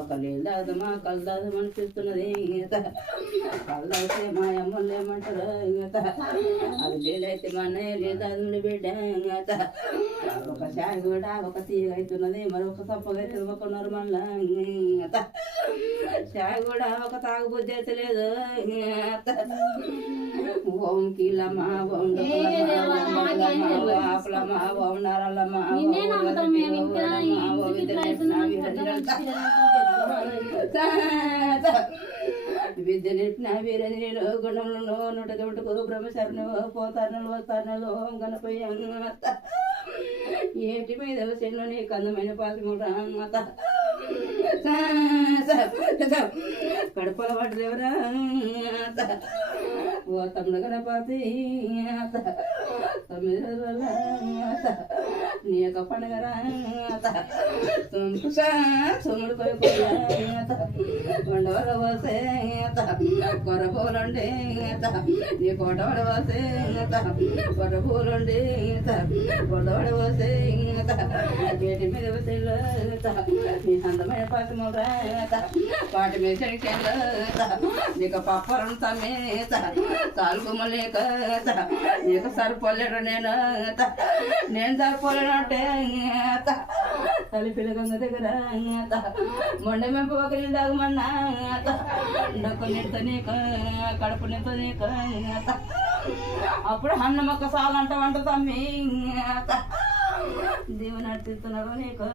ఒక నీళ్ళు తాగుదామా కళ్ళు తాగుదామనిపిస్తున్నది కళ్ళు తాగితే మా అమ్మలు ఏమంటారు అది నీళ్ళైతే మా అన్నయ్య నీళ్ళు తాగుతుంది బిడ్డ ఒక చాయ్ కూడా ఒక తీగ అవుతున్నది మరొక సప్పగా అయితే ఒకన్నారు మళ్ళా చాయ్ కూడా ఒక తాగుబుద్ధి అయితే లేదు ఓం కీలమ్మా ఓం ఆపలమ్మా ఓం నరలమ్మా విద్య నెట్టిన వీరజనీలో గుణంలో నూట తోటకు బ్రహ్మశరణు పోతారణలు వస్తారణలు ఓం గణపయ్య ఏటి మీద చెన్ను నీకు అందమైన పాతిమూట కడపల పడ్డది ఎవరా ఓ తమ్ముడు గణపతి తొమ్మిది రోజుల నీ యొక్క పండుగరా సొమ్ముడు కొండవల వసే కొరపూలండి నీ కోటవడ వసే కొరపూలండి కొండవడ వసే గేటి మీద వసే నీ అందమైన పాకమూరా పాటి మీద చెడికేళ్ళ నీకు పప్పరం తమ్మేత తాలుగుమలేక నీకు సరిపోలేడు నేను సరిపోలేనంటే తల్లి పిల్లగంగ దగ్గర మొండ మెంపు ఒక నీళ్ళు తాగమన్నా డొక్కు నిండుతో నీకు కడుపు నిండుతో నీకు అప్పుడు అన్నం ఒక సాలంట వంట తమ్మి దేవుని అర్పిస్తున్నారు నీకు.